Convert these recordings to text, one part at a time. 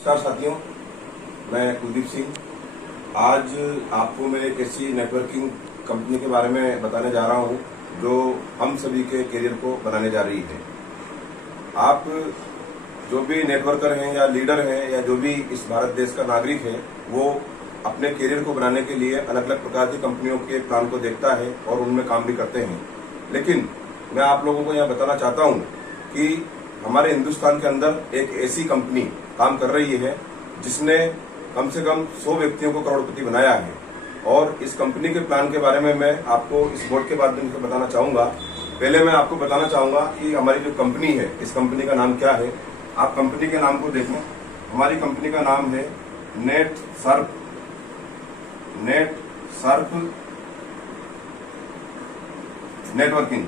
नमस्कार साथियों, मैं कुलदीप सिंह। आज आपको मैं एक ऐसी नेटवर्किंग कंपनी के बारे में बताने जा रहा हूं जो हम सभी के करियर को बनाने जा रही है। आप जो भी नेटवर्कर हैं या लीडर हैं या जो भी इस भारत देश का नागरिक है, वो अपने करियर को बनाने के लिए अलग अलग प्रकार की कंपनियों के प्लान को देखता है और उनमें काम भी करते हैं। लेकिन मैं आप लोगों को यह बताना चाहता हूं कि हमारे हिंदुस्तान के अंदर एक ऐसी कंपनी काम कर रही है जिसने कम से कम 100 व्यक्तियों को करोड़पति बनाया है। और इस कंपनी के प्लान के बारे में मैं आपको इस बोर्ड के माध्यम से बताना चाहूंगा। पहले मैं आपको बताना चाहूंगा कि हमारी जो कंपनी है, इस कंपनी का नाम क्या है। आप कंपनी के नाम को देखें। हमारी कंपनी का नाम है net Surf networking.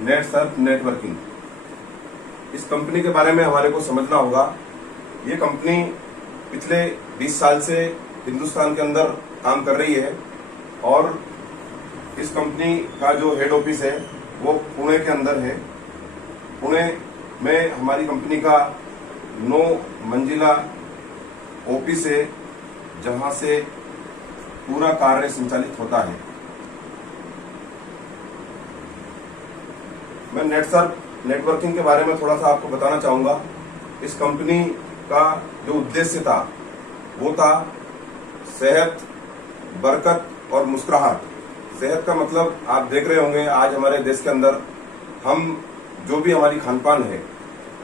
Net Surf networking, इस कंपनी के बारे में हमारे को समझना होगा। ये कंपनी पिछले 20 साल से हिंदुस्तान के अंदर काम कर रही है और इस कंपनी का जो हेड ऑफिस है वो पुणे के अंदर है। पुणे में हमारी कंपनी का 9 मंजिला ऑफिस है जहां से पूरा कार्य संचालित होता है। मैं नेटसर्फ नेटवर्किंग के बारे में थोड़ा सा आपको बताना चाहूंगा। इस कंपनी का जो उद्देश्य था वो था सेहत, बरकत और मुस्कुराहट। सेहत का मतलब आप देख रहे होंगे, आज हमारे देश के अंदर हम जो भी हमारी खानपान है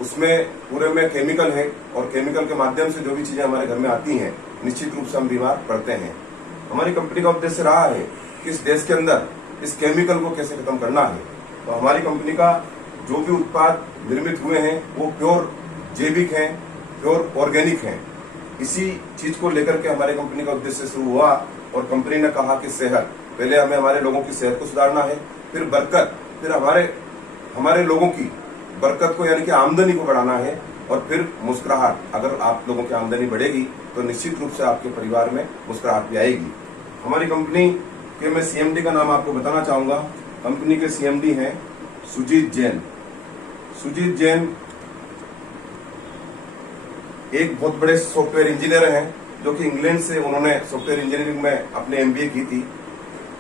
उसमें पूरे में केमिकल है और केमिकल के माध्यम से जो भी चीजें हमारे घर में आती हैं, निश्चित रूप से हम बीमार पड़ते हैं। हमारी कंपनी का उद्देश्य रहा है कि इस देश के अंदर इस केमिकल को कैसे खत्म करना है। तो हमारी कंपनी का जो भी उत्पाद निर्मित हुए हैं वो प्योर जैविक हैं, प्योर ऑर्गेनिक हैं। इसी चीज को लेकर के हमारी कंपनी का उद्देश्य शुरू हुआ और कंपनी ने कहा कि सेहत, पहले हमें हमारे लोगों की सेहत को सुधारना है, फिर बरकत, फिर हमारे लोगों की बरकत को यानी कि आमदनी को बढ़ाना है, और फिर मुस्कुराहट। अगर आप लोगों की आमदनी बढ़ेगी तो निश्चित रूप से आपके परिवार में मुस्कुराहट भी आएगी। हमारी कंपनी के मैं सीएमडी का नाम आपको बताना चाहूंगा। कंपनी के सीएमडी हैं सुजीत जैन। सुजीत जैन एक बहुत बड़े सॉफ्टवेयर इंजीनियर हैं जो कि इंग्लैंड से उन्होंने सॉफ्टवेयर इंजीनियरिंग में अपने एमबीए की थी।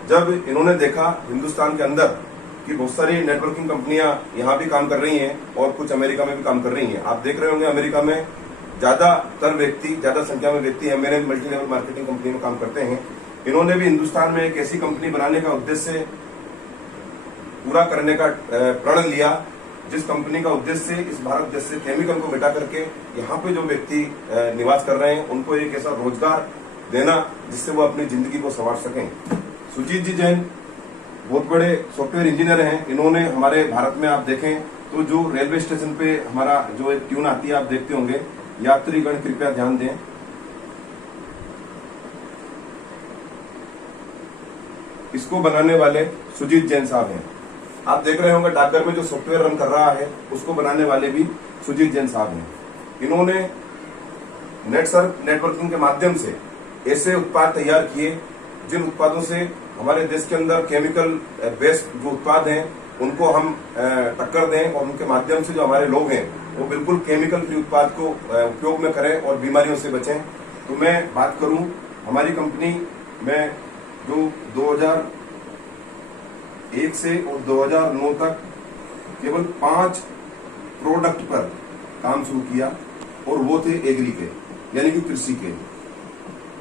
जब इन्होंने देखा हिंदुस्तान के अंदर कि बहुत सारी नेटवर्किंग कंपनियां यहाँ भी काम कर रही हैं और कुछ अमेरिका में भी काम कर रही हैं। आप देख रहे होंगे अमेरिका में ज्यादा संख्या में व्यक्ति MNM multi level marketing company में काम करते हैं। इन्होंने भी हिंदुस्तान में एक ऐसी कंपनी बनाने का उद्देश्य पूरा करने का प्रण लिया, जिस कंपनी का उद्देश्य इस भारत देश से केमिकल को मिटा करके यहाँ पे जो व्यक्ति निवास कर रहे हैं उनको एक ऐसा रोजगार देना जिससे वो अपनी जिंदगी को संवार सकें। सुजीत जी जैन बहुत बड़े सॉफ्टवेयर इंजीनियर हैं। इन्होंने हमारे भारत में आप देखें तो जो रेलवे स्टेशन पे हमारा जो एक ट्यून आती है आप देखते होंगे, यात्रीगण कृपया ध्यान दें। इसको बनाने वाले सुजीत जैन साहब हैं। आप देख रहे होंगे डाकघर में जो सॉफ्टवेयर रन कर रहा है उसको बनाने वाले भी सुजीत जैन साहब हैं। इन्होंने नेटसर्फ नेटवर्किंग के माध्यम से ऐसे उत्पाद तैयार किए जिन उत्पादों से हमारे देश के अंदर केमिकल बेस्ड जो उत्पाद हैं उनको हम टक्कर दें और उनके माध्यम से जो हमारे लोग हैं वो बिल्कुल केमिकल फ्री उत्पाद को उपयोग में करें और बीमारियों से बचें। तो मैं बात करूं हमारी कंपनी में जो 2001 से और 2009 तक केवल 5 प्रोडक्ट पर काम शुरू किया और वो थे एग्री के यानी कि कृषि के।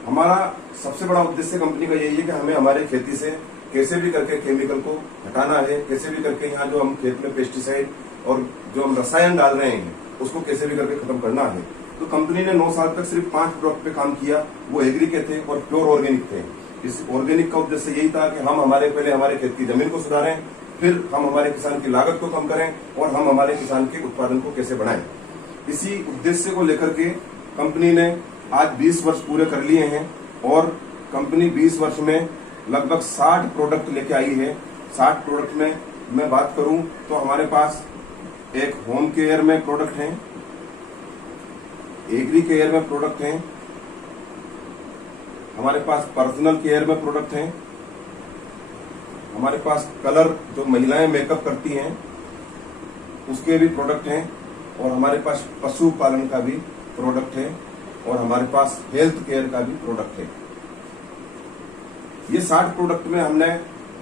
हमारा सबसे बड़ा उद्देश्य कंपनी का यही है कि हमें हमारे खेती से कैसे भी करके केमिकल को हटाना है, कैसे भी करके यहाँ जो हम खेत में पेस्टिसाइड और जो हम रसायन डाल रहे हैं उसको कैसे भी करके खत्म करना है। तो कंपनी ने 9 साल तक सिर्फ 5 प्रोडक्ट पे काम किया, वो एग्री के थे और प्योर ऑर्गेनिक थे। इस ऑर्गेनिक का उद्देश्य यही था कि हम पहले हमारे खेत की जमीन को सुधारें, फिर हम हमारे किसान की लागत को कम करें और हम हमारे किसान के उत्पादन को कैसे बढ़ाएं। इसी उद्देश्य को लेकर के कंपनी ने आज 20 वर्ष पूरे कर लिए हैं और कंपनी 20 वर्ष में लगभग 60 प्रोडक्ट लेके आई है। 60 प्रोडक्ट में मैं बात करूं तो हमारे पास एक होम केयर में प्रोडक्ट हैं, एग्री केयर में प्रोडक्ट हैं, हमारे पास पर्सनल केयर में प्रोडक्ट हैं, हमारे पास कलर जो महिलाएं मेकअप करती हैं, उसके भी प्रोडक्ट हैं, और हमारे पास पशुपालन का भी प्रोडक्ट है, और हमारे पास हेल्थ केयर का भी प्रोडक्ट है। ये 60 प्रोडक्ट में हमने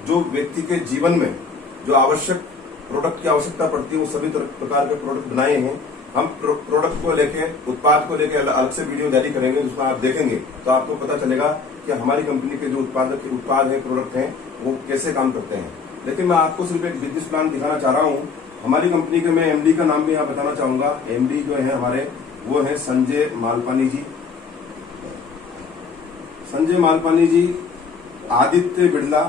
जो व्यक्ति के जीवन में जो आवश्यक प्रोडक्ट की आवश्यकता पड़ती है वो सभी प्रकार के प्रोडक्ट बनाए हैं। हम प्रोडक्ट को लेके, उत्पाद को लेके अलग से वीडियो जारी करेंगे, जिसमें आप देखेंगे तो आपको पता चलेगा कि हमारी कंपनी के जो उत्पाद है, प्रोडक्ट हैं, वो कैसे काम करते हैं। लेकिन मैं आपको सिर्फ एक बिजनेस प्लान दिखाना चाह रहा हूँ। हमारी कंपनी के मैं एमडी का नाम भी यहाँ बताना चाहूंगा। एमडी जो है हमारे, वो है संजय मालपानी जी। संजय मालपानी जी आदित्य बिड़ला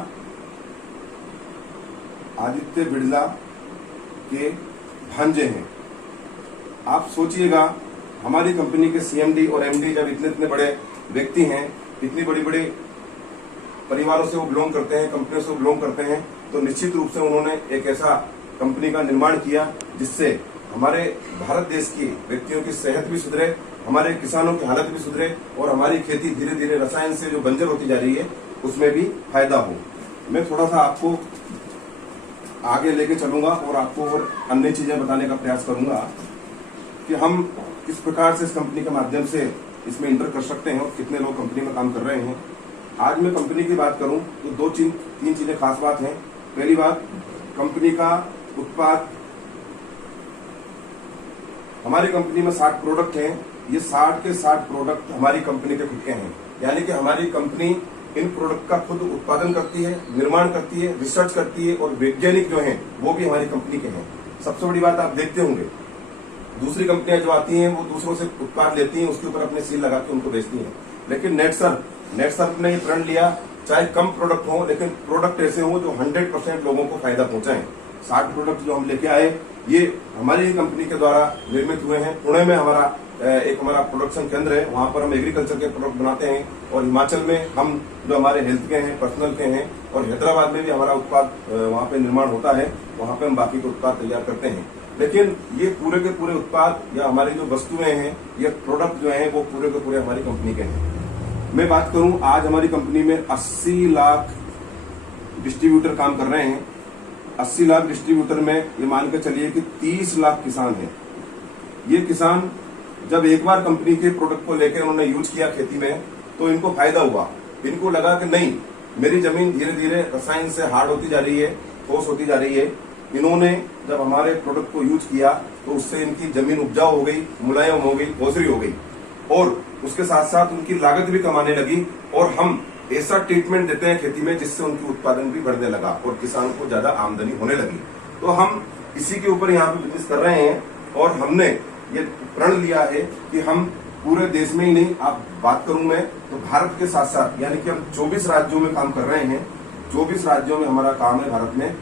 के भांजे हैं। आप सोचिएगा, हमारी कंपनी के सीएमडी और एमडी जब इतने बड़े व्यक्ति हैं, इतनी बड़ी बड़ी परिवारों से वो बिलोंग करते हैं, कंपनियों से वो बिलोंग करते हैं, तो निश्चित रूप से उन्होंने एक ऐसा कंपनी का निर्माण किया जिससे हमारे भारत देश की व्यक्तियों की सेहत भी सुधरे, हमारे किसानों की हालत भी सुधरे, और हमारी खेती धीरे धीरे रसायन से जो बंजर होती जा रही है उसमें भी फायदा हो। मैं थोड़ा सा आपको आगे लेके चलूंगा और आपको और अन्य चीजें बताने का प्रयास करूंगा कि हम किस प्रकार से इस कंपनी के माध्यम से इसमें इंटर कर सकते हैं और कितने लोग कंपनी में काम कर रहे हैं। आज मैं कंपनी की बात करूं तो तीन चीजें खास बात हैं। पहली बात, कंपनी का उत्पाद। हमारी कंपनी में 60 प्रोडक्ट हैं। ये 60 के 60 प्रोडक्ट हमारी कंपनी के खुद के हैं, यानी कि हमारी कंपनी इन प्रोडक्ट का खुद उत्पादन करती है, निर्माण करती है, रिसर्च करती है, और वैज्ञानिक जो हैं वो भी हमारी कंपनी के हैं। सबसे बड़ी बात आप देखते होंगे, दूसरी कंपनियां जो आती हैं वो दूसरों से उत्पाद लेती हैं, उसके ऊपर अपने सील लगा के उनको बेचती हैं। लेकिन नेटसर्फ ने ये प्रण लिया, चाहे कम प्रोडक्ट हो लेकिन प्रोडक्ट ऐसे हो जो 100% लोगों को फायदा पहुंचाएं। 60 प्रोडक्ट जो हम लेके आए ये हमारी ही कंपनी के द्वारा निर्मित हुए हैं। पुणे में हमारा प्रोडक्शन केंद्र है, वहां पर हम एग्रीकल्चर के प्रोडक्ट बनाते हैं, और हिमाचल में हम जो हमारे हेल्थ के हैं, पर्सनल के हैं, और हैदराबाद में भी हमारा उत्पाद वहां पे निर्माण होता है, वहां पे हम बाकी के उत्पाद तैयार करते हैं। लेकिन ये पूरे के पूरे उत्पाद या हमारी जो वस्तुएं हैं, ये प्रोडक्ट जो हैं वो पूरे के पूरे हमारी कंपनी के हैं। मैं बात करूं, आज हमारी कंपनी में 80 लाख डिस्ट्रीब्यूटर काम कर रहे हैं। 80 लाख डिस्ट्रीब्यूटर में ये मान के चलिए कि 30 लाख किसान हैं। ये किसान जब एक बार कंपनी के प्रोडक्ट को लेकर उन्होंने यूज किया खेती में, तो इनको फायदा हुआ। इनको लगा कि नहीं, मेरी जमीन धीरे धीरे रसायन से हार्ड होती जा रही है, ठोस होती जा रही है। इन्होंने जब हमारे प्रोडक्ट को यूज किया तो उससे इनकी जमीन उपजाऊ हो गई, मुलायम हो गई, भोसरी हो गई, और उसके साथ साथ उनकी लागत भी कमाने लगी। और हम ऐसा ट्रीटमेंट देते हैं खेती में जिससे उनकी उत्पादन भी बढ़ने लगा और किसानों को ज्यादा आमदनी होने लगी। तो हम इसी के ऊपर यहाँ पे बिजनेस कर रहे हैं, और हमने ये प्रण लिया है कि हम पूरे देश में ही नहीं, आप बात करूं मैं तो भारत के साथ साथ, यानी कि हम 24 राज्यों में काम कर रहे हैं। 24 राज्यों में हमारा काम है भारत में,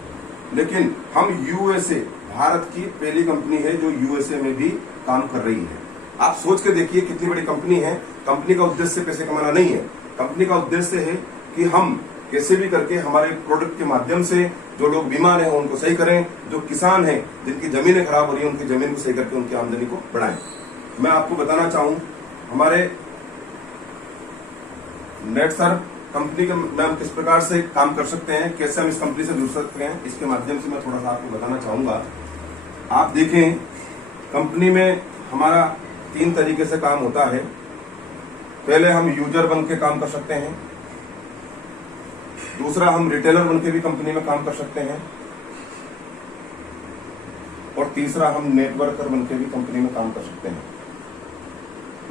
लेकिन हम यूएसए, भारत की पहली कंपनी है जो यूएसए में भी काम कर रही है। आप सोच के देखिए कितनी बड़ी कंपनी है। कंपनी का उद्देश्य पैसे कमाना नहीं है, कंपनी का उद्देश्य है कि हम कैसे भी करके हमारे प्रोडक्ट के माध्यम से जो लोग बीमार हैं उनको सही करें, जो किसान हैं जिनकी जमीनें खराब हो रही हैं उनकी जमीन को सही करके उनकी आमदनी को बढ़ाएं। मैं आपको बताना चाहूं, हमारे नेटसर्फ कंपनी के में हम किस प्रकार से काम कर सकते हैं, कैसे हम इस कंपनी से जुड़ सकते हैं, इसके माध्यम से मैं थोड़ा सा आपको बताना चाहूंगा। आप देखें, कंपनी में हमारा 3 तरीके से काम होता है। पहले हम यूजर बन के काम कर सकते हैं, दूसरा हम रिटेलर बन के भी कंपनी में काम कर सकते हैं, और तीसरा हम नेटवर्कर बन के भी कंपनी में काम कर सकते हैं।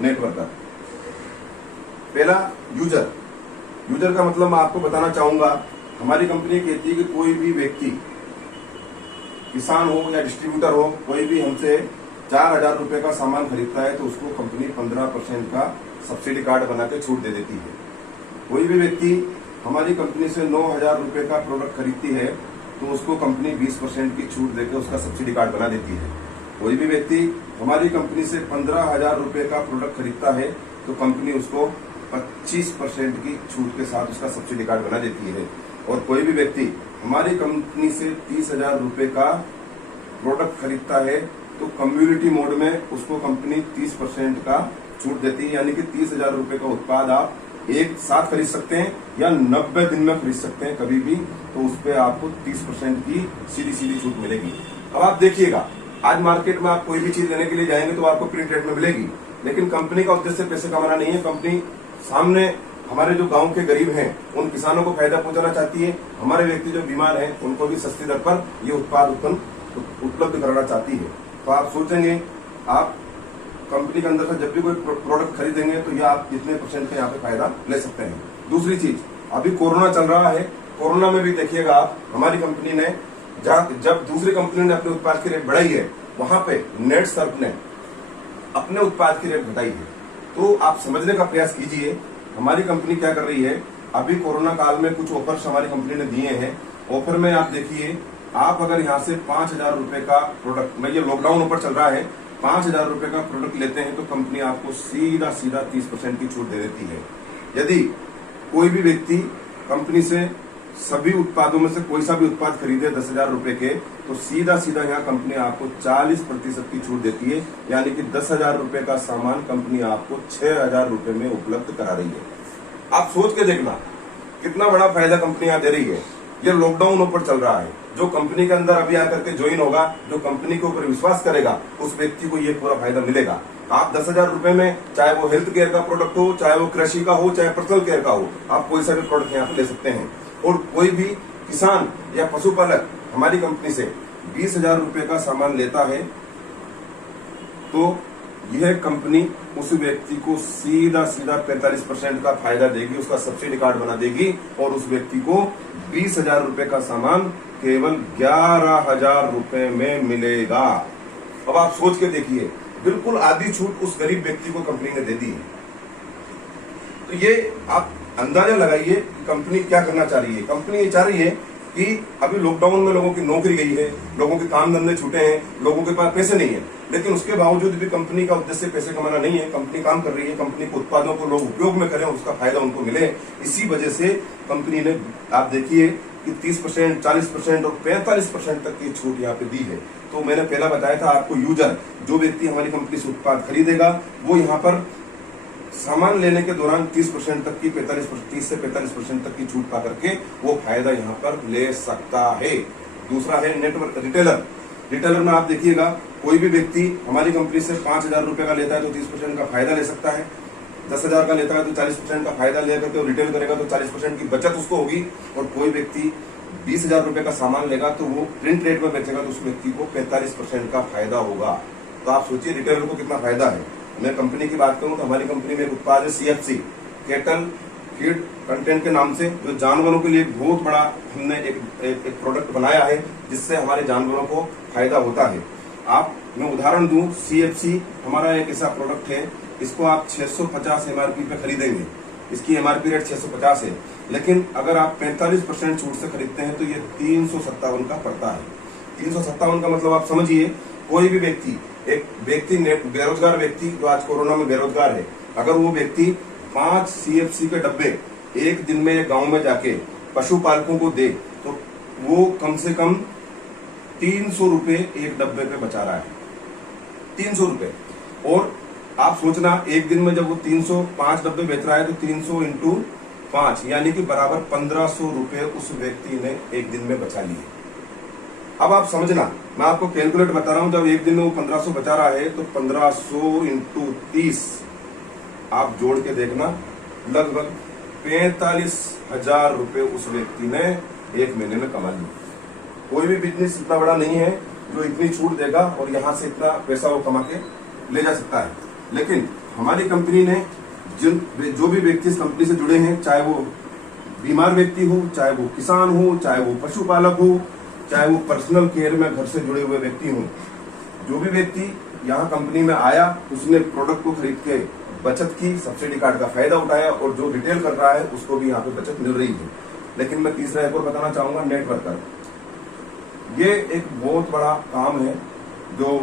नेटवर्कर, पहला यूजर का मतलब मैं आपको बताना चाहूंगा, हमारी कंपनी कहती है कि कोई भी व्यक्ति, किसान हो या डिस्ट्रीब्यूटर हो, कोई भी हमसे 4000 रुपए का सामान खरीदता है तो उसको कंपनी 15% का सब्सिडी कार्ड बना के छूट दे देती है। कोई भी व्यक्ति हमारी कंपनी से 9000 रुपए का प्रोडक्ट खरीदती है तो उसको कंपनी 20% की छूट देकर उसका सब्सिडी कार्ड बना देती है। कोई भी व्यक्ति हमारी कंपनी से 15000 रुपए का प्रोडक्ट खरीदता है तो कंपनी उसको 25% की छूट के साथ उसका सब्सिडी कार्ड बना देती है। और कोई भी व्यक्ति हमारी कंपनी से 30,000 रुपए का प्रोडक्ट खरीदता है तो कम्युनिटी मोड में उसको कंपनी 30% का छूट देती है, यानी कि 30,000 रुपए का उत्पाद आप एक साथ खरीद सकते हैं या 90 दिन में खरीद सकते हैं, कभी भी, तो उस पर आपको 30% की सीधी छूट मिलेगी। अब आप देखिएगा, आज मार्केट में आप कोई भी चीज लेने के लिए जाएंगे तो आपको प्रिंट रेट में मिलेगी, लेकिन कंपनी का उद्देश्य पैसे कमाना नहीं है। कंपनी सामने हमारे जो गांव के गरीब हैं उन किसानों को फायदा पहुंचाना चाहती है, हमारे व्यक्ति जो बीमार हैं उनको भी सस्ती दर पर ये उत्पाद उपलब्ध कराना चाहती है। तो आप सोचेंगे, आप कंपनी के अंदर से जब भी कोई प्रोडक्ट खरीदेंगे तो ये आप इतने % का यहाँ पे फायदा ले सकते हैं। दूसरी चीज, अभी कोरोना चल रहा है, कोरोना में भी देखिएगा आप, हमारी कंपनी ने जब दूसरी कंपनी ने अपने उत्पाद की रेट बढ़ाई है, वहां पे नेट सर्फ ने अपने उत्पाद की रेट घटाई है। तो आप समझने का प्रयास कीजिए हमारी कंपनी क्या कर रही है। अभी कोरोना काल में कुछ ऑफर्स हमारी कंपनी ने दिए हैं। ऑफर में आप देखिए, आप अगर यहाँ से 5,000 रुपए का प्रोडक्ट, में ये लॉकडाउन ऑफर चल रहा है, 5,000 रुपए का प्रोडक्ट लेते हैं तो कंपनी आपको सीधा 30% की छूट दे देती है। यदि कोई भी व्यक्ति कंपनी से सभी उत्पादों में से कोई सा भी उत्पाद खरीदे 10,000 रुपए के, तो सीधा यहाँ कंपनी आपको 40% की छूट देती है, यानी कि 10,000 रुपए का सामान कंपनी आपको 6,000 रुपए में उपलब्ध करा रही है। आप सोच के देखना कितना बड़ा फायदा कंपनी यहाँ दे रही है। ये लॉकडाउन ऑफर चल रहा है, जो कंपनी के अंदर अभी आकर के ज्वाइन होगा, जो कंपनी के ऊपर विश्वास करेगा, उस व्यक्ति को ये पूरा फायदा मिलेगा। आप 10,000 रुपए में, चाहे वो हेल्थ केयर का प्रोडक्ट हो, चाहे वो कृषि का हो, चाहे पर्सनल केयर का हो, आप कोई सा भी प्रोडक्ट यहाँ पे ले सकते हैं। और कोई भी किसान या पशुपालक हमारी कंपनी से 20,000 रुपए का सामान लेता है तो यह कंपनी उस व्यक्ति को सीधा 45% का फायदा देगी, उसका सब्सिडी कार्ड बना देगी और उस व्यक्ति को 20,000 रुपए का सामान केवल 11,000 रुपए में मिलेगा। अब आप सोच के देखिए, बिल्कुल आधी छूट उस गरीब व्यक्ति को कंपनी ने दे दी है। तो ये आप अंदाजा लगाइए कि कंपनी क्या करना चाह रही है। कंपनी ये चाह रही है कि अभी लॉकडाउन में लोगों की नौकरी गई है, लोगों के काम धंधे छूटे हैं, लोगों के पास पैसे नहीं है, लेकिन उसके बावजूद भी कंपनी का उद्देश्य पैसे कमाना नहीं है। कंपनी काम कर रही है, कंपनी के उत्पादों को लोग उपयोग में करें, उसका फायदा उनको मिले। इसी वजह से कंपनी ने, आप देखिए कि 30%, 40% और 45% तक की छूट यहाँ पे दी है। तो मैंने पहला बताया था आपको, यूजर जो व्यक्ति हमारी कंपनी से उत्पाद खरीदेगा वो यहाँ पर सामान लेने के दौरान 30% तक की 30 से 45% तक की छूट पा करके वो फायदा यहाँ पर ले सकता है। दूसरा है नेटवर्क रिटेलर। रिटेलर में आप देखिएगा, कोई भी व्यक्ति हमारी कंपनी से 5,000 रुपए का लेता है तो 30% का फायदा ले सकता है, 10,000 का लेता है तो 40% का फायदा लेकर के रिटेल करेगा तो 40% की बचत उसको होगी। और कोई व्यक्ति 20,000 रुपए का सामान लेगा तो वो प्रिंट रेट में बेचेगा तो उस व्यक्ति को 45% का फायदा होगा। तो आप सोचिए रिटेलर को कितना फायदा है। मैं कंपनी की बात करूं तो हमारी कंपनी में एक उत्पाद है CFC, कैटल फीड कंटेंट के नाम से, जो जानवरों के लिए बहुत बड़ा हमने एक प्रोडक्ट बनाया है जिससे हमारे जानवरों को फायदा होता है। आप, मैं उदाहरण दूं, CFC हमारा एक ऐसा प्रोडक्ट है, इसको आप 650 MRP पे खरीदेंगे, इसकी MRP रेट 650 है, लेकिन अगर आप 45% छूट से खरीदते हैं तो ये 357 का पड़ता है। 357 का मतलब आप समझिए, कोई भी व्यक्ति, एक व्यक्ति बेरोजगार व्यक्ति जो आज कोरोना में बेरोजगार है, अगर वो व्यक्ति 5 CFC के डब्बे एक दिन में गांव में जाके पशुपालकों को दे तो वो कम से कम 300 रुपए एक डब्बे पे बचा रहा है, 300 रुपए। और आप सोचना, एक दिन में जब वो 305 डब्बे बेच रहा है तो 300 इंटू 5 यानी कि बराबर 1,500 रुपए उस व्यक्ति ने एक दिन में बचा लिए। अब आप समझना, मैं आपको कैलकुलेट बता रहा हूं, जब एक दिन में वो 1,500 बचा रहा है तो 1,500 इंटू 30 आप जोड़ के देखना, लगभग 45,000 रुपए उस व्यक्ति ने एक महीने में कमा लिया। कोई भी बिजनेस इतना बड़ा नहीं है जो इतनी छूट देगा और यहाँ से इतना पैसा वो कमा के ले जा सकता है। लेकिन हमारी कंपनी ने जो भी व्यक्ति इस कंपनी से जुड़े हैं, चाहे वो बीमार व्यक्ति हो, चाहे वो किसान हो, चाहे वो पशुपालक हो, चाहे वो पर्सनल केयर में घर से जुड़े हुए व्यक्ति हों, जो भी व्यक्ति यहाँ कंपनी में आया उसने प्रोडक्ट को खरीद के बचत की, सब्सिडी कार्ड का फायदा उठाया, और जो रिटेल कर रहा है उसको भी यहाँ पे बचत मिल रही है। लेकिन मैं तीसरा एक और बताना चाहूंगा, नेटवर्कर। ये एक बहुत बड़ा काम है जो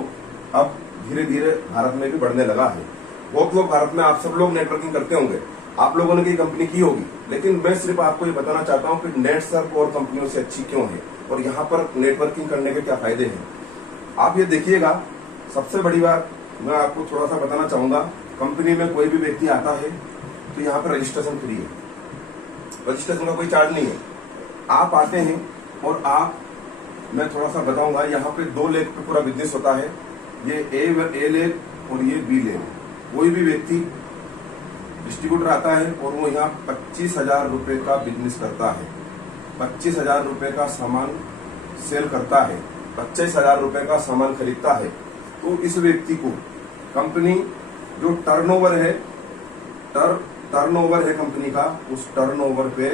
अब धीरे धीरे भारत में भी बढ़ने लगा है। बहुत लोग भारत में, आप सब लोग नेटवर्किंग करते होंगे, आप लोगों ने की कंपनी की होगी, लेकिन मैं सिर्फ आपको ये बताना चाहता हूँ कि नेट सर्फ और कंपनियों से अच्छी क्यों है और यहाँ पर नेटवर्किंग करने के क्या फायदे हैं। आप ये देखिएगा, सबसे बड़ी बात मैं आपको थोड़ा सा बताना चाहूंगा, कंपनी में कोई भी व्यक्ति आता है तो यहाँ पर रजिस्ट्रेशन फ्री है, रजिस्ट्रेशन का कोई चार्ज नहीं है। आप आते हैं और आप मैं थोड़ा सा बताऊंगा। यहाँ पे 2 लेग पे पूरा बिजनेस होता है। ये ए लेग और ये बी लेग। कोई भी व्यक्ति डिस्ट्रीब्यूटर आता है और वो यहाँ 25,000 रुपए का बिजनेस करता है, 25,000 रुपए का सामान सेल करता है, 25,000 रुपए का सामान खरीदता है, तो इस व्यक्ति को कंपनी जो टर्नओवर है कंपनी का, उस टर्नओवर पे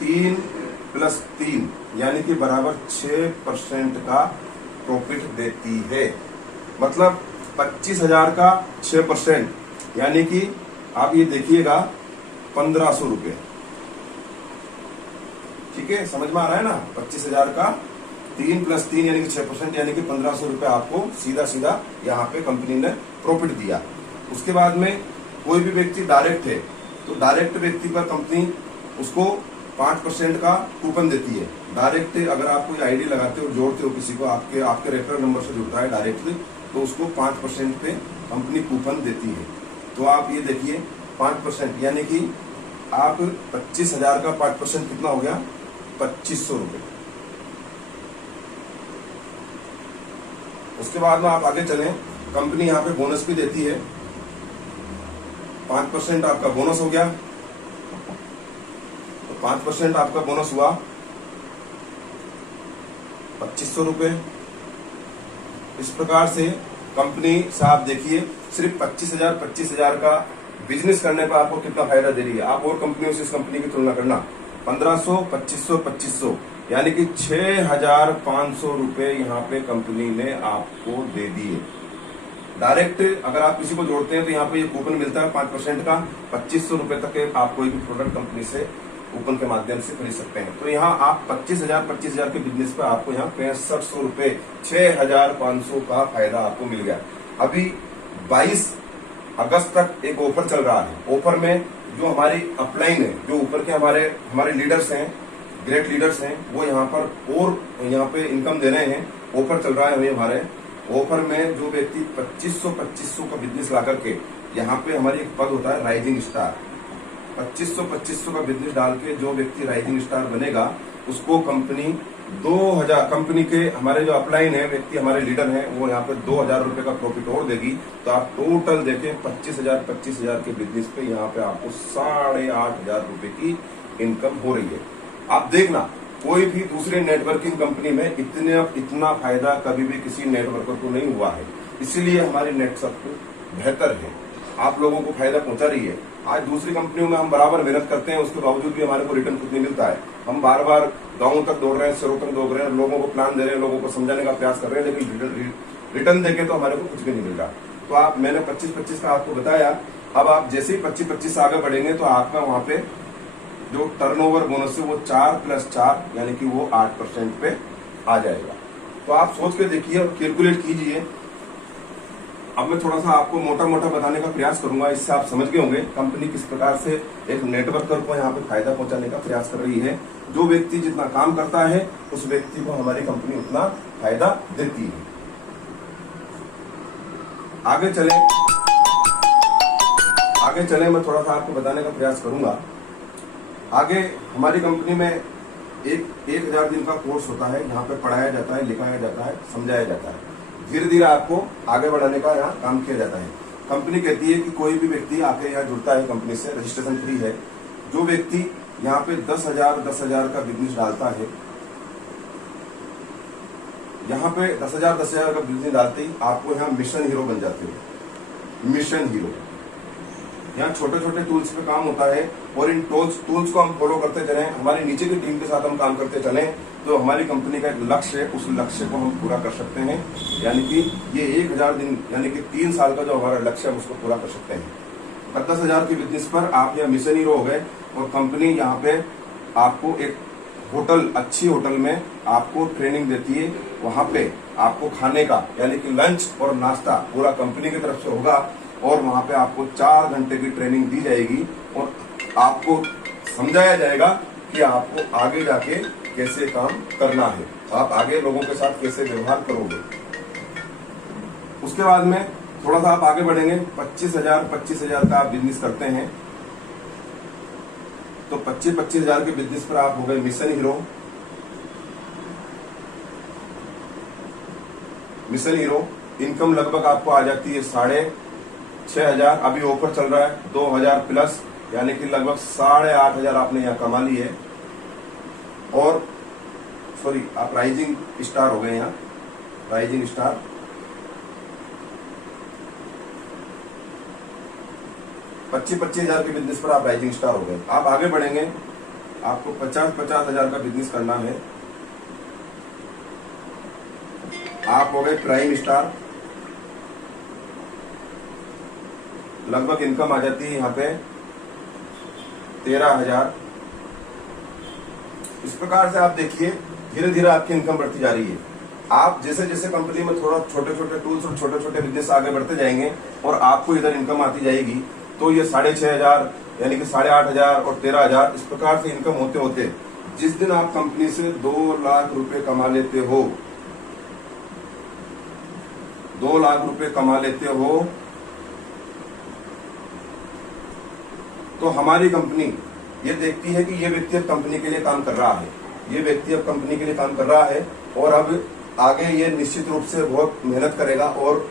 3 + 3 यानी कि बराबर 6% का प्रॉफिट देती है। मतलब 25,000 का 6% यानी कि आप ये देखिएगा 1,500 रुपये। ठीक है, समझ में आ रहा है ना? 25,000 का 3 + 3 यानी कि 6% यानी कि 1,500 रुपये आपको सीधा सीधा यहाँ पे कंपनी ने प्रॉफिट दिया। उसके बाद में कोई भी व्यक्ति डायरेक्ट है तो डायरेक्ट व्यक्ति पर कंपनी उसको 5% का कूपन देती है। डायरेक्ट अगर आप कोई आईडी लगाते हो, जोड़ते हो किसी को, आपके रेफरल नंबर से जुड़ता है डायरेक्टली, तो उसको 5% पे कंपनी कूपन देती है। तो आप ये देखिए 5% यानी कि आप 25,000 का 5% कितना हो गया? 2,500 रुपये। उसके बाद में आप आगे चलें, कंपनी यहाँ पे बोनस भी देती है। 5% आपका बोनस हो गया, तो 5% आपका बोनस हुआ 2,500 रुपये। इस प्रकार से कंपनी साहब देखिए सिर्फ 25,000 का बिजनेस करने पर आपको कितना फायदा दे रही है। आप और कंपनियों से इस कंपनी की तुलना करना, 1,500, 2,500, 2,500 यानी कि 6,500 रुपये यहाँ पे कंपनी ने आपको दे दिए। डायरेक्ट अगर आप किसी को जोड़ते हैं तो यहाँ पे ये कूपन मिलता है 5% का, 2,500 रुपये तक के आप कोई भी प्रोडक्ट कंपनी से कूपन के माध्यम से खरीद सकते हैं। तो यहाँ आप 25,000 के बिजनेस पे आपको यहाँ 6,500 रुपये, 6,500 का फायदा आपको मिल गया। अभी 22 अगस्त तक एक ऑफर चल रहा है। ऑफर में जो हमारी अपलाइन है, जो ऊपर के हमारे लीडर्स हैं, ग्रेट लीडर्स हैं, वो यहाँ पर और यहाँ पे इनकम दे रहे हैं। ऑफर चल रहा है अभी हमारे ऑफर में जो व्यक्ति 2,500 का बिजनेस ला करके, यहाँ पे हमारी एक पद होता है राइजिंग स्टार। 2,500 का बिजनेस डाल के जो व्यक्ति राइजिंग स्टार बनेगा उसको कंपनी 2,000, कंपनी के हमारे जो अपलाइन है व्यक्ति, हमारे लीडर हैं, वो यहाँ पे 2,000 रुपए का प्रॉफिट और देगी। तो आप टोटल देखें 25,000 के बिजनेस पे यहाँ पे आपको 8,500 रुपए की इनकम हो रही है। आप देखना कोई भी दूसरे नेटवर्किंग कंपनी में इतना फायदा कभी भी किसी नेटवर्कर को नहीं हुआ है। इसीलिए हमारी नेटवर्क बेहतर है, आप लोगों को फायदा पहुंचा रही है। आज दूसरी कंपनियों में हम बराबर मेहनत करते हैं, उसके बावजूद भी हमारे को रिटर्न कुछ नहीं मिलता है। हम बार बार गाँव तक दौड़ रहे हैं, शहरों तक दौड़ रहे हैं, लोगों को प्लान दे रहे हैं, लोगों को समझाने का प्रयास कर रहे हैं, लेकिन रिटर्न देके तो हमारे को कुछ भी नहीं मिल रहा। तो आप, मैंने 25-25 का आपको बताया। अब आप जैसे ही 25-25 से आगे बढ़ेंगे तो आपका वहां पे जो टर्नओवर बोनस है वो 4 + 4 यानी कि वो 8% पे आ जाएगा। तो आप सोच के देखिए और कैलकुलेट कीजिए। अब मैं थोड़ा सा आपको मोटा मोटा बताने का प्रयास करूंगा, इससे आप समझ गए होंगे कंपनी किस प्रकार से एक नेटवर्कर को यहाँ पे फायदा पहुंचाने का प्रयास कर रही है। जो व्यक्ति जितना काम करता है उस व्यक्ति को हमारी कंपनी उतना फायदा देती है। आगे चले मैं थोड़ा सा आपको बताने का प्रयास करूंगा। आगे हमारी कंपनी में 1,000 दिन का कोर्स होता है, यहाँ पे पढ़ाया जाता है, लिखाया जाता है, समझाया जाता है। धीरे धीरे आपको आगे बढ़ाने का यहाँ काम किया जाता है। कंपनी कहती है कि कोई भी व्यक्ति आके यहाँ जुड़ता है कंपनी से, रजिस्ट्रेशन फ्री है। जो व्यक्ति यहाँ पे 10,000 का बिजनेस डालता है, यहाँ पे 10,000 का बिजनेस डालते ही आपको यहाँ मिशन हीरो बन जाते हो। मिशन हीरो यहाँ छोटे छोटे टूल्स पे काम होता है और इन टूल्स को हम फॉलो करते चले, हमारी नीचे की टीम के साथ हम काम करते चले, तो हमारी कंपनी का एक लक्ष्य है, उस लक्ष्य को हम पूरा कर सकते हैं। यानी कि ये 1,000 दिन यानी कि 3 साल का जो हमारा लक्ष्य है उसको पूरा कर सकते हैं। 10,000 के बिजनेस पर आप यहाँ मिशन हीरो हो गए और कंपनी यहाँ पे आपको एक होटल, अच्छी होटल में आपको ट्रेनिंग देती है। वहां पे आपको खाने का यानी कि लंच और नाश्ता पूरा कंपनी की तरफ से होगा और वहां पे आपको 4 घंटे की ट्रेनिंग दी जाएगी और आपको समझाया जाएगा कि आपको आगे जाके कैसे काम करना है, आप आगे लोगों के साथ कैसे व्यवहार करोगे। उसके बाद में थोड़ा सा आप आगे बढ़ेंगे। 25,000 का आप बिजनेस करते हैं तो 25,000 के बिजनेस पर आप हो गए mission hero. Mission hero, income लगभग आपको आ जाती है 6,500। अभी ऑफर चल रहा है 2,000 प्लस, यानी कि लगभग 8,500 आपने यहाँ कमा ली है। और सॉरी, आप राइजिंग स्टार हो गए यहाँ, राइजिंग स्टार। पच्चीस हजार के बिजनेस पर आप राइजिंग स्टार हो गए। आप आगे बढ़ेंगे, आपको 50 हजार का बिजनेस करना है। आप हो गए प्राइम स्टार, लगभग इनकम आ जाती है यहाँ पे 13,000। इस प्रकार से आप देखिए धीरे धीरे आपकी इनकम बढ़ती जा रही है। आप जैसे जैसे कंपनी में थोड़ा छोटे छोटे टूल्स और छोटे छोटे बिजनेस आगे बढ़ते जाएंगे और आपको इधर इनकम आती जाएगी, तो ये 6,500 यानी कि 8,500 और 13,000 इस प्रकार से इनकम होते होते जिस दिन आप कंपनी से 2 लाख रुपए कमा लेते हो, 2 लाख रुपए कमा लेते हो, तो हमारी कंपनी ये देखती है कि ये व्यक्ति अब कंपनी के लिए काम कर रहा है, ये व्यक्ति अब कंपनी के लिए काम कर रहा है और अब आगे ये निश्चित रूप से बहुत मेहनत करेगा और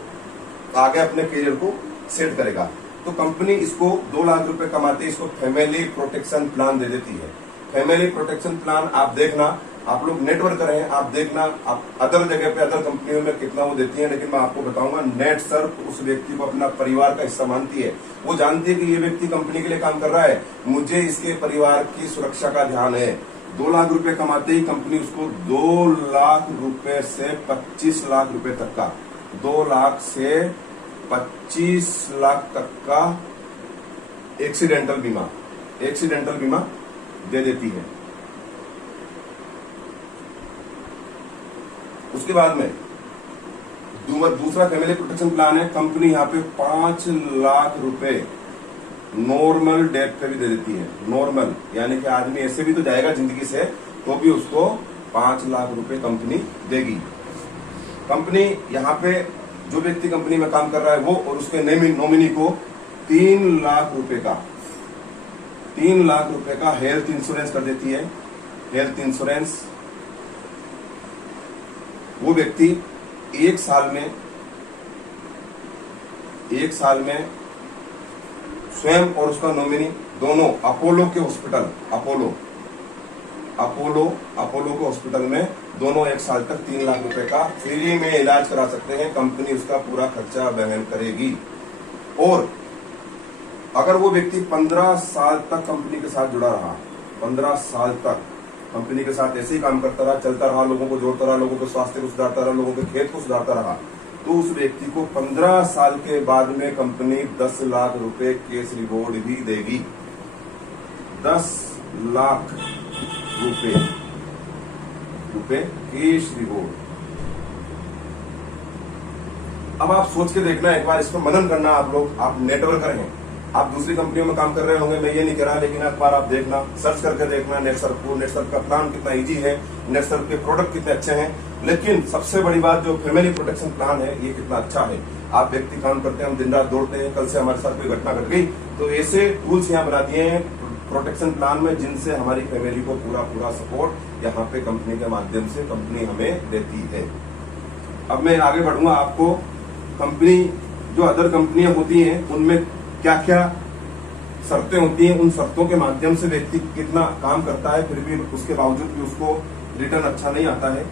आगे अपने करियर को सेट करेगा। तो कंपनी इसको 2 लाख रुपए कमाते इसको फैमिली प्रोटेक्शन प्लान दे देती है। फैमिली प्रोटेक्शन प्लान आप देखना, आप लोग नेटवर्क करें, आप देखना आप अदर जगह पे अदर कंपनियों में कितना वो देती है, लेकिन मैं आपको बताऊंगा नेट सर्फ उस व्यक्ति को अपना परिवार का हिस्सा मानती है। वो जानती है कि ये व्यक्ति कंपनी के लिए काम कर रहा है, मुझे इसके परिवार की सुरक्षा का ध्यान है। 2 लाख रुपए कमाते ही कंपनी उसको 2 लाख रुपए से 25 लाख रुपए तक का, 2 लाख से 25 लाख तक का एक्सीडेंटल बीमा दे देती है। उसके बाद में दूसरा फैमिली प्रोटेक्शन प्लान है, कंपनी यहाँ पे 5 लाख रुपए नॉर्मल डेथ पे भी दे देती है। नॉर्मल यानी कि आदमी ऐसे भी तो जाएगा जिंदगी से, तो भी उसको 5 लाख रुपए कंपनी देगी। कंपनी यहाँ पे जो व्यक्ति कंपनी में काम कर रहा है वो और उसके नॉमिनी को 3 लाख रुपए का हेल्थ इंश्योरेंस कर देती है। हेल्थ इंश्योरेंस वो व्यक्ति 1 साल में स्वयं और उसका नॉमिनी दोनों अपोलो के हॉस्पिटल, अपोलो के हॉस्पिटल में दोनों 1 साल तक 3 लाख रुपए का फ्री में इलाज करा सकते हैं। कंपनी उसका पूरा खर्चा वहन करेगी। और अगर वो व्यक्ति 15 साल तक कंपनी के साथ जुड़ा रहा, 15 साल तक कंपनी के साथ ऐसे ही काम करता रहा, चलता रहा, लोगों को जोड़ता रहा, लोगों के स्वास्थ्य को सुधारता रहा, लोगों के खेत को सुधारता रहा, तो उस व्यक्ति को 15 साल के बाद में कंपनी 10 लाख रुपए केस रिवॉर्ड भी देगी। 10 लाख रुपए केस रिवॉर्ड। अब आप सोच के देखना, एक बार इस पर मनन करना। आप लोग, आप नेटवर्कर हैं, आप दूसरी कंपनियों में काम कर रहे होंगे, मैं ये नहीं कह रहा, लेकिन एक बार आप देखना, सर्च करके देखना नेटसर्फ को, नेटसर्फ का प्लान कितना इजी है, नेटसर्फ के प्रोडक्ट कितने अच्छे हैं। लेकिन सबसे बड़ी बात जो फैमिली प्रोटेक्शन प्लान है ये कितना अच्छा है। आप व्यक्ति काम करते हैं, हम दिन रात दौड़ते हैं, कल से हमारे साथ कोई घटना घट गई, तो ऐसे टूल्स यहाँ बना दिए हैं प्रोटेक्शन प्लान में, जिनसे हमारी फैमिली को पूरा सपोर्ट यहाँ पे कंपनी के माध्यम से कंपनी हमें देती है। अब मैं आगे बढ़ूंगा, आपको कंपनी जो अदर कंपनियां होती हैं उनमें क्या क्या शर्तें होती हैं, उन शर्तों के माध्यम से व्यक्ति कितना काम करता है, फिर भी उसके बावजूद भी उसको रिटर्न अच्छा नहीं आता है,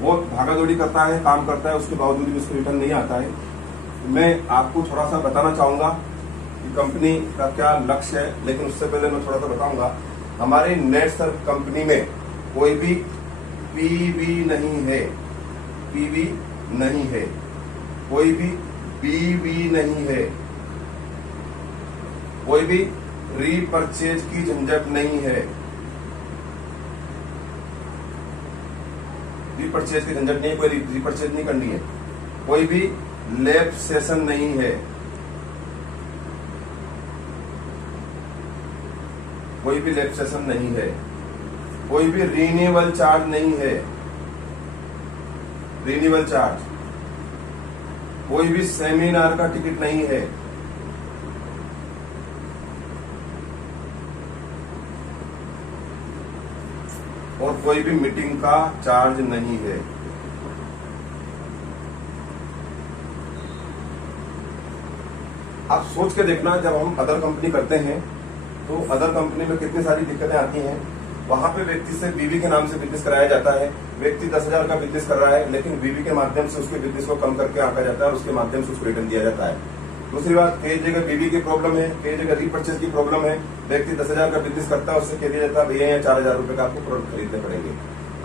बहुत भागादौड़ी करता है, काम करता है, उसके बावजूद भी उसको रिटर्न नहीं आता है। मैं आपको थोड़ा सा बताना चाहूंगा कि कंपनी का क्या लक्ष्य है, लेकिन उससे पहले मैं थोड़ा सा बताऊंगा हमारे नेटसर्फ कंपनी में कोई भी पीवी नहीं है, पीवी नहीं है, कोई भी बीवी नहीं है, कोई भी रीपरचेज की झंझट नहीं है, रीपरचेज की झंझट नहीं है, कोई रीपरचेज नहीं करनी है, कोई भी लैब सेशन नहीं है, कोई भी लैब सेशन नहीं है, कोई भी रिन्यूअल चार्ज नहीं है, रिन्यूअल चार्ज, कोई भी सेमिनार का टिकट नहीं है, और कोई भी मीटिंग का चार्ज नहीं है। आप सोच के देखना, जब हम अदर कंपनी करते हैं तो अदर कंपनी में कितनी सारी दिक्कतें आती हैं। वहां पे व्यक्ति से बीवी के नाम से बिजनेस कराया जाता है। व्यक्ति 10,000 का बिजनेस कर रहा है, लेकिन बीवी के माध्यम से उसके बिजनेस को कम करके आंका जाता है और उसके माध्यम से उसको रिटर्न दिया जाता है। दूसरी बात, कई जगह बीवी की प्रॉब्लम है, कई जगह रीपर्चेज की प्रॉब्लम है। व्यक्ति 10,000 का बिजनेस करता है, उससे कह दिया जाता है भैया यहाँ 4,000 रुपए का आपको प्रोडक्ट खरीदने पड़ेंगे।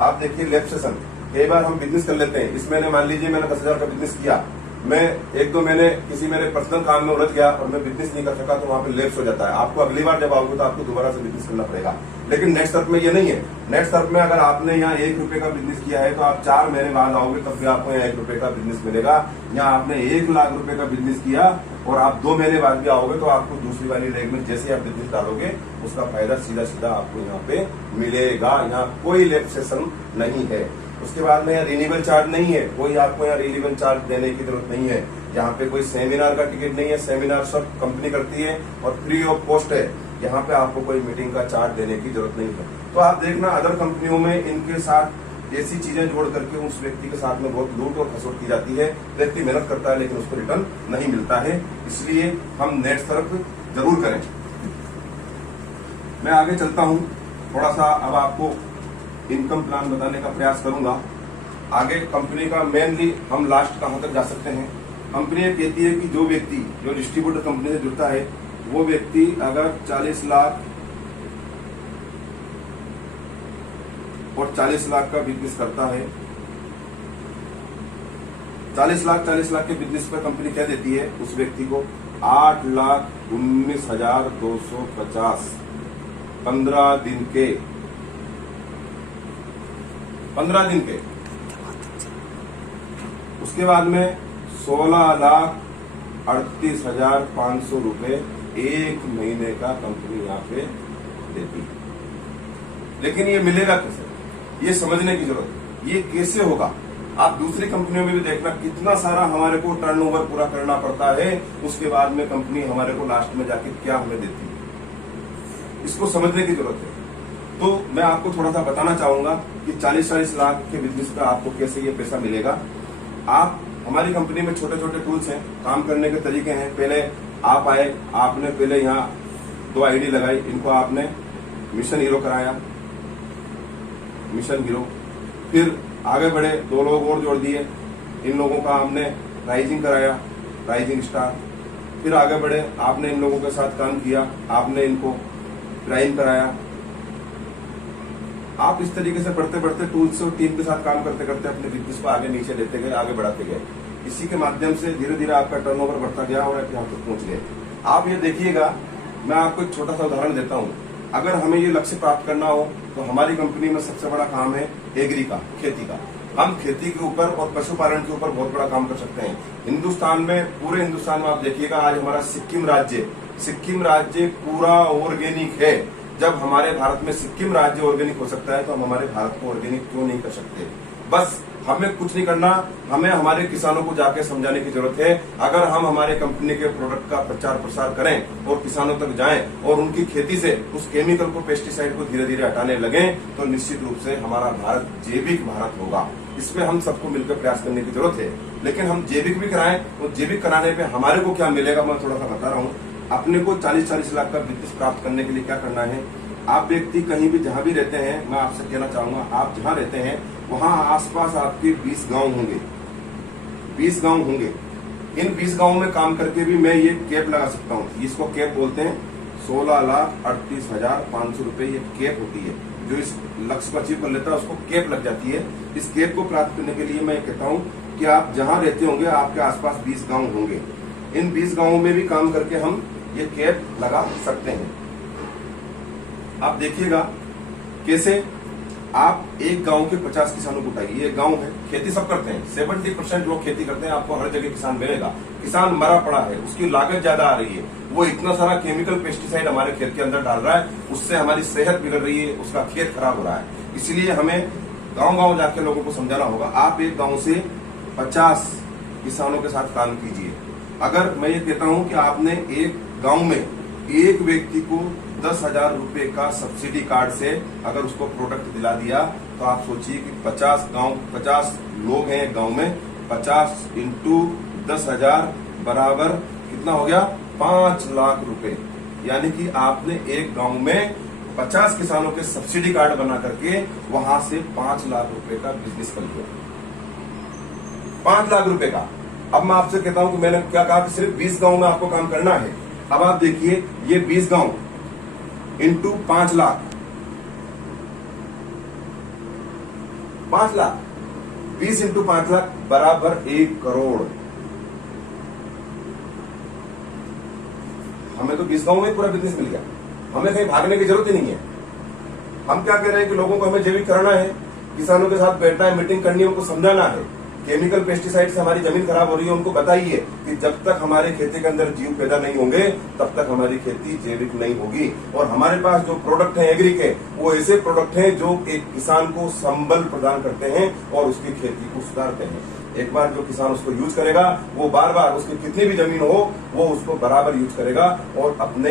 आप देखिए लेफ्ट सेशन, कई बार हम बिजनेस कर लेते हैं। इस महीने मान लीजिए मैंने 10,000 का बिजनेस किया, मैं 1-2 महीने किसी मेरे पर्सनल काम में उलझ गया और मैं बिजनेस नहीं कर सका, तो वहां पे लेप्स हो जाता है। आपको अगली बार जब आओगे तो आपको दोबारा से बिजनेस करना पड़ेगा। लेकिन नेक्स्ट सर्फ में ये नहीं है। नेक्स्ट सर्फ में अगर आपने यहाँ 1 रुपए का बिजनेस किया है तो आप 4 महीने बाद आओगे तब भी आपको यहाँ 1 रुपए का बिजनेस मिलेगा। यहाँ आपने 1 लाख रुपए का बिजनेस किया और आप 2 महीने बाद भी आओगे तो आपको दूसरी वाली लेग में जैसे आप बिजनेस डालोगे उसका फायदा सीधा सीधा आपको यहाँ पे मिलेगा। यहाँ कोई लेप सेशन नहीं है। उसके बाद में यहाँ रिन्यूअल चार्ज नहीं है, कोई आपको यहाँ रिन्यूअल चार्ज देने की जरूरत नहीं है। यहाँ पे कोई सेमिनार का टिकट नहीं है, सेमिनार सब कंपनी करती है और फ्री ऑफ कॉस्ट है। यहाँ पे आपको कोई मीटिंग का चार्ज देने की जरूरत नहीं है। तो आप देखना अदर कंपनियों में इनके साथ ऐसी चीजें जोड़ करके उस व्यक्ति के साथ में बहुत लूट और खसोट की जाती है। व्यक्ति मेहनत करता है लेकिन उसको रिटर्न नहीं मिलता है, इसलिए हम नेट सर्फ जरूर करें। मैं आगे चलता हूँ, थोड़ा सा अब आपको इनकम प्लान बताने का प्रयास करूंगा। आगे कंपनी का मेनली हम लास्ट कहां तक जा सकते हैं। कंपनी कहती है कि जो व्यक्ति जो डिस्ट्रीब्यूटर कंपनी से जुड़ता है वो व्यक्ति अगर 40 लाख और 40 लाख का बिजनेस करता है, 40 लाख के बिजनेस पर कंपनी क्या देती है उस व्यक्ति को 8,19,250 15 दिन के 15 दिन के। उसके बाद में 16,38,500 रुपए 1 महीने का कंपनी यहाँ पे देती है। लेकिन ये मिलेगा कैसे, ये समझने की जरूरत है। ये कैसे होगा, आप दूसरी कंपनियों में भी देखना कितना सारा हमारे को टर्नओवर पूरा करना पड़ता है। उसके बाद में कंपनी हमारे को लास्ट में जाके क्या हमें देती है, इसको समझने की जरूरत है। तो मैं आपको थोड़ा सा बताना चाहूंगा कि 40-40 लाख के बिजनेस पे आपको कैसे ये पैसा मिलेगा। आप हमारी कंपनी में छोटे छोटे टूल्स हैं, काम करने के तरीके हैं। पहले आप आए, आपने पहले यहाँ 2 आईडी लगाई, इनको आपने मिशन हीरो कराया, मिशन हीरो। फिर आगे बढ़े, 2 लोग और जोड़ दिए, इन लोगों का हमने राइजिंग कराया, राइजिंग स्टार। फिर आगे बढ़े, आपने इन लोगों के साथ काम किया, आपने इनको प्राइम कराया। आप इस तरीके से बढ़ते बढ़ते टूल्स और टीम के साथ काम करते करते अपने बिजनेस को आगे नीचे लेते गए, आगे बढ़ाते गए। इसी के माध्यम से धीरे धीरे आपका टर्नओवर बढ़ता गया और आप यहाँ तक पहुंच गए। आप ये देखिएगा, मैं आपको एक छोटा सा उदाहरण देता हूँ। अगर हमें ये लक्ष्य प्राप्त करना हो तो हमारी कंपनी में सबसे बड़ा काम है एग्री का, खेती का। हम खेती के ऊपर और पशुपालन के ऊपर बहुत बड़ा काम कर सकते हैं। हिंदुस्तान में, पूरे हिंदुस्तान में आप देखिएगा, आज हमारा सिक्किम राज्य पूरा ऑर्गेनिक है। जब हमारे भारत में सिक्किम राज्य ऑर्गेनिक हो सकता है तो हम हमारे भारत को ऑर्गेनिक क्यों नहीं कर सकते। बस हमें कुछ नहीं करना, हमें हमारे किसानों को जाके समझाने की जरूरत है। अगर हम हमारे कंपनी के प्रोडक्ट का प्रचार प्रसार करें और किसानों तक जाएं और उनकी खेती से उस केमिकल को, पेस्टिसाइड को धीरे धीरे हटाने लगें तो निश्चित रूप से हमारा भारत जैविक भारत होगा। इसमें हम सबको मिलकर प्रयास करने की जरूरत है। लेकिन हम जैविक भी कराएं तो जैविक कराने पे हमारे को क्या मिलेगा, मैं थोड़ा सा बता रहा हूँ। अपने को 40-40 लाख का बिजनेस प्राप्त करने के लिए क्या करना है। आप व्यक्ति कहीं भी जहां भी रहते हैं, मैं आपसे कहना चाहूंगा, आप जहां रहते हैं वहां आसपास आपके 20 गांव होंगे, 20 गांव होंगे। इन 20 गांव में काम करके भी मैं ये कैप लगा सकता हूँ। इसको कैप बोलते हैं। 16,38,500 रुपए ये कैप होती है। जो इस लक्ष्य को अचीव कर लेता है उसको कैप लग जाती है। इस कैप को प्राप्त करने के लिए मैं कहता हूँ कि आप जहां रहते होंगे आपके आसपास 20 गांव होंगे। इन 20 गांवों में भी काम करके हम ये कैप लगा सकते हैं। आप देखिएगा कैसे। आप एक गांव के 50 किसानों को उठाइए। ये गांव है, खेती सब करते हैं, 70% लोग खेती करते हैं। आपको हर जगह किसान मिलेगा। किसान मरा पड़ा है, उसकी लागत ज्यादा आ रही है, वो इतना सारा केमिकल पेस्टिसाइड हमारे खेत के अंदर डाल रहा है, उससे हमारी सेहत बिगड़ रही है, उसका खेत खराब हो रहा है। इसलिए हमें गाँव गाँव जाके लोगों को समझाना होगा। आप एक गाँव से 50 किसानों के साथ काम कीजिए। अगर मैं ये कहता हूँ कि आपने एक गाँव में एक व्यक्ति को 10,000 रुपए का सब्सिडी कार्ड से अगर उसको प्रोडक्ट दिला दिया तो आप सोचिए कि 50 लोग हैं गांव में, 50 × 10,000 बराबर कितना हो गया, 5 लाख रुपए, यानी कि आपने एक गांव में 50 किसानों के सब्सिडी कार्ड बना करके वहां से 5 लाख रुपए का बिजनेस कर लिया। 5 लाख रुपए का। अब मैं आपसे कहता हूं कि मैंने क्या कहा कि सिर्फ 20 गांव में आपको काम करना है। अब आप देखिए, ये 20 गांव इंटू 5 लाख, 5 लाख 20 इंटू 5 लाख बराबर 1 करोड़। हमें तो 20 गांव में पूरा बिजनेस मिल गया, हमें कहीं भागने की जरूरत ही नहीं है। हम क्या कह रहे हैं कि लोगों को हमें जैविक करना है, किसानों के साथ बैठना है, मीटिंग करनी है, उनको समझाना है। केमिकल पेस्टिसाइड से हमारी जमीन खराब हो रही है, उनको बताइए कि जब तक हमारे खेती के अंदर जीव पैदा नहीं होंगे तब तक हमारी खेती जैविक नहीं होगी। और हमारे पास जो प्रोडक्ट हैं एग्री के, वो ऐसे प्रोडक्ट हैं जो एक किसान को संबल प्रदान करते हैं और उसकी खेती को सुधारते हैं। एक बार जो किसान उसको यूज करेगा, वो बार बार उसकी कितनी भी जमीन हो वो उसको बराबर यूज करेगा और अपने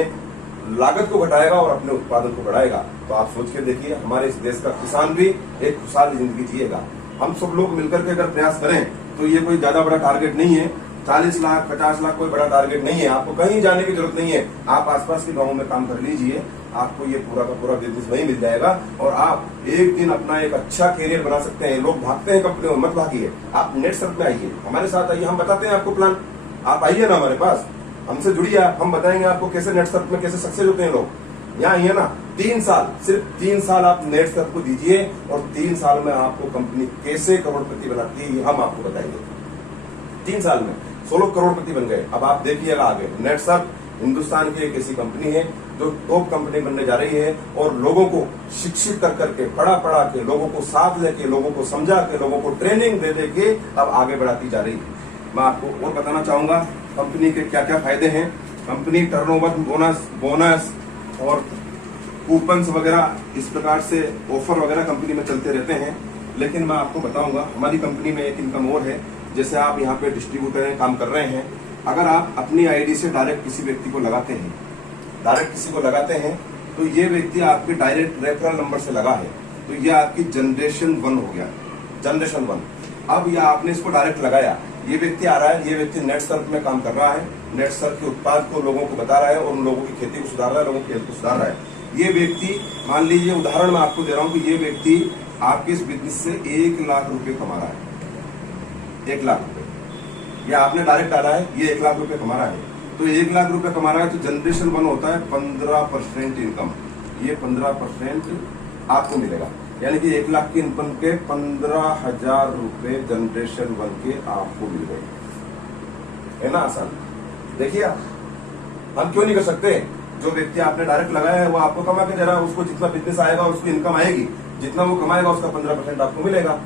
लागत को घटाएगा और अपने उत्पादन को बढ़ाएगा। तो आप सोच के देखिए, हमारे इस देश का किसान भी एक खुशहाल जिंदगी जिएगा। हम सब लोग मिलकर के अगर प्रयास करें तो ये कोई ज्यादा बड़ा टारगेट नहीं है। 40 लाख 50 लाख कोई बड़ा टारगेट नहीं है। आपको कहीं जाने की जरूरत नहीं है, आप आसपास के गांवों में काम कर लीजिए, आपको ये पूरा का पूरा बिजनेस वही मिल जाएगा और आप एक दिन अपना एक अच्छा कैरियर बना सकते हैं। लोग भागते हैं कंपनियों में, मत भागिए, आप नेट सर्फ में आइए, हमारे साथ आइए, हम बताते हैं आपको प्लान। आप आइए ना हमारे पास, हमसे जुड़िए, हम बताएंगे आपको कैसे नेट सर्फ में कैसे सक्सेस होते हैं लोग। यहाँ आइए ना, 3 साल, सिर्फ 3 साल आप नेट सर्फ को दीजिए और 3 साल में आपको कंपनी कैसे करोड़पति बनाती है ये हम आपको बताएंगे। 3 साल में 16 करोड़पति बन गए। अब आप देखिएगा आगे। नेट सर्फ हिंदुस्तान की एक ऐसी कंपनी है जो टॉप कंपनी बनने जा रही है और लोगों को शिक्षित कर करके, पढ़ा के, लोगों को साथ लेके, लोगों को समझा के, लोगों को ट्रेनिंग दे के अब आगे बढ़ाती जा रही है। मैं आपको और बताना चाहूंगा कंपनी के क्या क्या फायदे हैं। कंपनी टर्नओवर, बोनस और कूपन्स वगैरह इस प्रकार से ऑफर वगैरह कंपनी में चलते रहते हैं। लेकिन मैं आपको बताऊंगा हमारी कंपनी में एक इनकम और है। जैसे आप यहाँ पे डिस्ट्रीब्यूटर हैं, काम कर रहे हैं, अगर आप अपनी आईडी से डायरेक्ट किसी व्यक्ति को लगाते हैं तो ये व्यक्ति आपके डायरेक्ट रेफरल नंबर से लगा है, तो ये आपकी जनरेशन 1 हो गया, जनरेशन 1। अब ये आपने इसको डायरेक्ट लगाया, ये व्यक्ति आ रहा है, ये व्यक्ति नेट सर्फ में काम कर रहा है, नेट सर्फ के उत्पाद को लोगों को बता रहा है और उन लोगों की खेती को सुधार रहा है, लोगों की हेल्थ को सुधार रहा है। ये व्यक्ति, मान लीजिए उदाहरण मैं आपको दे रहा हूं कि ये व्यक्ति आपके इस बिजनेस से 1 लाख रुपए कमा रहा है, 1 लाख रुपए, या आपने डायरेक्ट डाला है, ये 1 लाख रुपए कमा रहा है। तो 1 लाख रुपए कमा रहा है तो जनरेशन 1 होता है 15% इनकम, ये 15% आपको मिलेगा, यानी कि 1 लाख की इनकम के 15,000 रुपए जनरेशन 1 के आपको मिल गए। है ना आसान? देखिए हम क्यों नहीं कर सकते? जो व्यक्ति आपने डायरेक्ट लगाया है वो आपको कमा के दे रहा है, उसको जितना बिजनेस आएगा उसको इनकम आएगी, जितना वो कमाएगा उसका 15% आपको मिलेगा।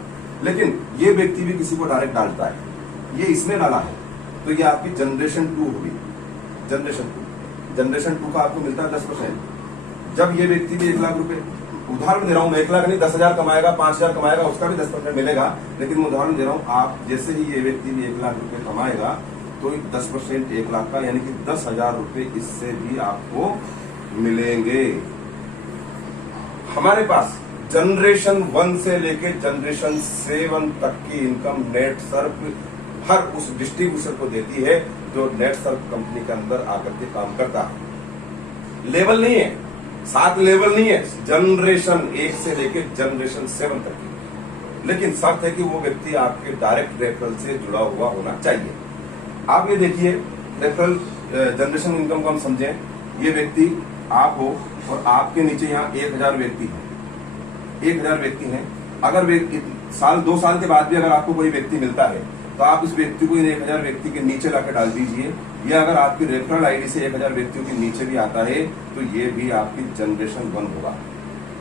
लेकिन ये व्यक्ति भी किसी को डायरेक्ट डालता है, ये इसने डाला है, तो ये आपकी जनरेशन 2 होगी। जनरेशन 2 का आपको मिलता है 10%। जब ये व्यक्ति भी 1 लाख रुपए, उदाहरण दे रहा हूं मैं, 1 लाख नहीं 10,000 कमाएगा, 5,000 कमाएगा, उसका भी 10% मिलेगा। लेकिन मैं उदाहरण दे रहा हूं, आप जैसे ही ये व्यक्ति भी 1 लाख रुपए कमाएगा तो 10% 1 लाख का, यानी कि 10,000 रुपए इससे भी आपको मिलेंगे। हमारे पास जनरेशन 1 से लेके जनरेशन 7 तक की इनकम नेट सर्फ हर उस डिस्ट्रीब्यूटर को देती है जो नेट सर्फ कंपनी के अंदर आकर के काम करता है। लेवल नहीं है, 7 लेवल नहीं है, जनरेशन 1 से लेके जनरेशन 7 तक की। लेकिन शर्त है कि वो व्यक्ति आपके डायरेक्ट रेफरल से जुड़ा हुआ होना चाहिए। आप ये देखिए, रेफरल जनरेशन इनकम को हम समझें, ये व्यक्ति आप हो और आपके नीचे यहाँ 1,000 व्यक्ति हैं, 1,000 व्यक्ति हैं। अगर साल 2 साल के बाद भी अगर आपको कोई व्यक्ति मिलता है तो आप इस व्यक्ति को इन 1,000 व्यक्ति के नीचे लाकर डाल दीजिए, या अगर आपकी रेफरल आईडी से 1,000 व्यक्तियों के नीचे भी आता है तो ये भी आपकी जनरेशन 1 होगा।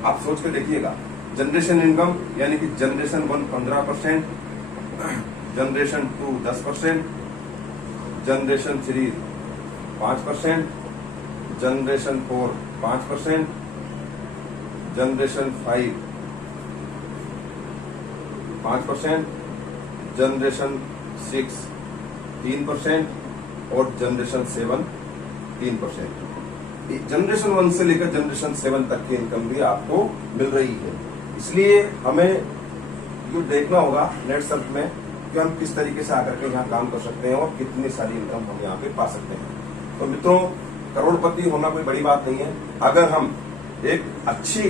आप सोच कर देखिएगा, जनरेशन इनकम यानी कि generation 1 15%, generation 2 10%, generation 3 5%, generation 4 5%, generation 5 5%, generation 6 3% और जनरेशन 7 3%। जनरेशन 1 से लेकर जनरेशन 7 तक की इनकम भी आपको मिल रही है। इसलिए हमें ये देखना होगा नेट सर्फ में कि हम किस तरीके से आकर के यहाँ काम कर सकते हैं और कितनी सारी इनकम हम यहाँ पे पा सकते हैं। तो मित्रों, करोड़पति होना कोई बड़ी बात नहीं है। अगर हम एक अच्छी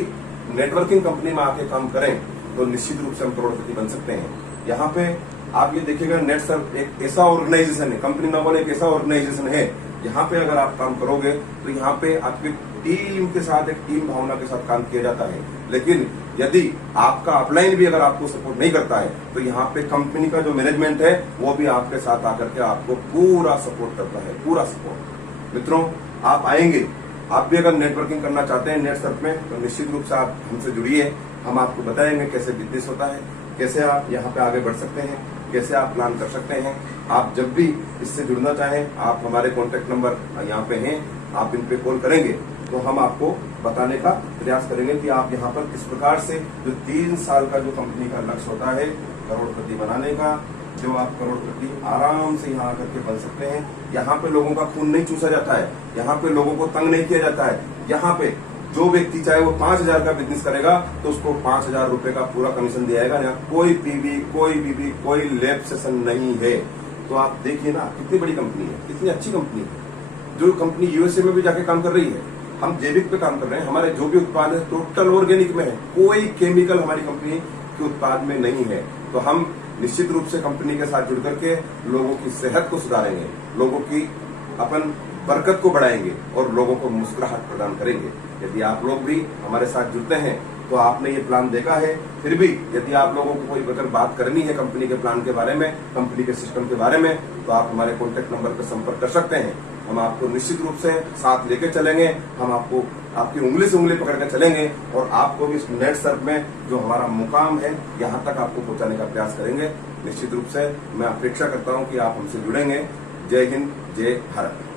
नेटवर्किंग कंपनी में आके काम करें तो निश्चित रूप से हम करोड़पति बन सकते हैं। यहाँ पे आप ये देखिएगा, नेटसर्फ एक ऐसा ऑर्गेनाइजेशन है, कंपनी ना बोले, एक ऐसा ऑर्गेनाइजेशन है, यहाँ पे अगर आप काम करोगे तो यहाँ पे आपकी टीम के साथ, एक टीम भावना के साथ काम किया जाता है। लेकिन यदि आपका अपलाइन भी अगर आपको सपोर्ट नहीं करता है तो यहाँ पे कंपनी का जो मैनेजमेंट है वो भी आपके साथ आकर के आपको पूरा सपोर्ट करता है, पूरा सपोर्ट। मित्रों, आप आएंगे, आप भी अगर नेटवर्किंग करना चाहते हैं नेटसर्फ में, तो निश्चित रूप से आप हमसे जुड़िए। हम आपको बताएंगे कैसे बिजनेस होता है, कैसे आप यहाँ पे आगे बढ़ सकते हैं, कैसे आप प्लान कर सकते हैं। आप जब भी इससे जुड़ना चाहें, आप हमारे कॉन्टेक्ट नंबर यहाँ पे हैं, आप इन पे कॉल करेंगे तो हम आपको बताने का प्रयास करेंगे कि आप यहाँ पर किस प्रकार से जो 3 साल का जो कंपनी का लक्ष्य होता है करोड़पति बनाने का, जो आप करोड़पति आराम से यहाँ आकर के बन सकते हैं। यहाँ पे लोगों का खून नहीं चूसा जाता है, यहाँ पे लोगों को तंग नहीं किया जाता है। यहाँ पे जो व्यक्ति चाहे वो 5,000 का बिजनेस करेगा तो उसको 5,000 रुपए का पूरा कमीशन दिया जाएगा। यहाँ कोई पीवी, कोई बीबी, कोई लैब सेशन नहीं है। तो आप देखिए ना, कितनी बड़ी कंपनी है, कितनी अच्छी कंपनी है। जो कंपनी यूएसए में भी जाके काम कर रही है, हम जैविक पे काम कर रहे हैं। हमारे जो भी उत्पाद है टोटल ऑर्गेनिक में है, कोई केमिकल हमारी कंपनी के उत्पाद में नहीं है। तो हम निश्चित रूप से कंपनी के साथ जुड़ करके लोगों की सेहत को सुधारेंगे, लोगों की अपन बरकत को बढ़ाएंगे और लोगों को मुस्कुराहट प्रदान करेंगे। यदि आप लोग भी हमारे साथ जुड़ते हैं तो आपने ये प्लान देखा है, फिर भी यदि आप लोगों को कोई अगर बात करनी है कंपनी के प्लान के बारे में, कंपनी के सिस्टम के बारे में, तो आप हमारे कॉन्टेक्ट नंबर पर संपर्क कर सकते हैं। हम आपको निश्चित रूप से साथ लेके चलेंगे, हम आपको आपकी उंगली से उंगली पकड़ के चलेंगे और आपको भी इस नेटसर्फ में जो हमारा मुकाम है यहाँ तक आपको पहुंचाने का प्रयास करेंगे। निश्चित रूप से मैं अपेक्षा करता हूँ कि आप हमसे जुड़ेंगे। जय हिंद, जय भारत।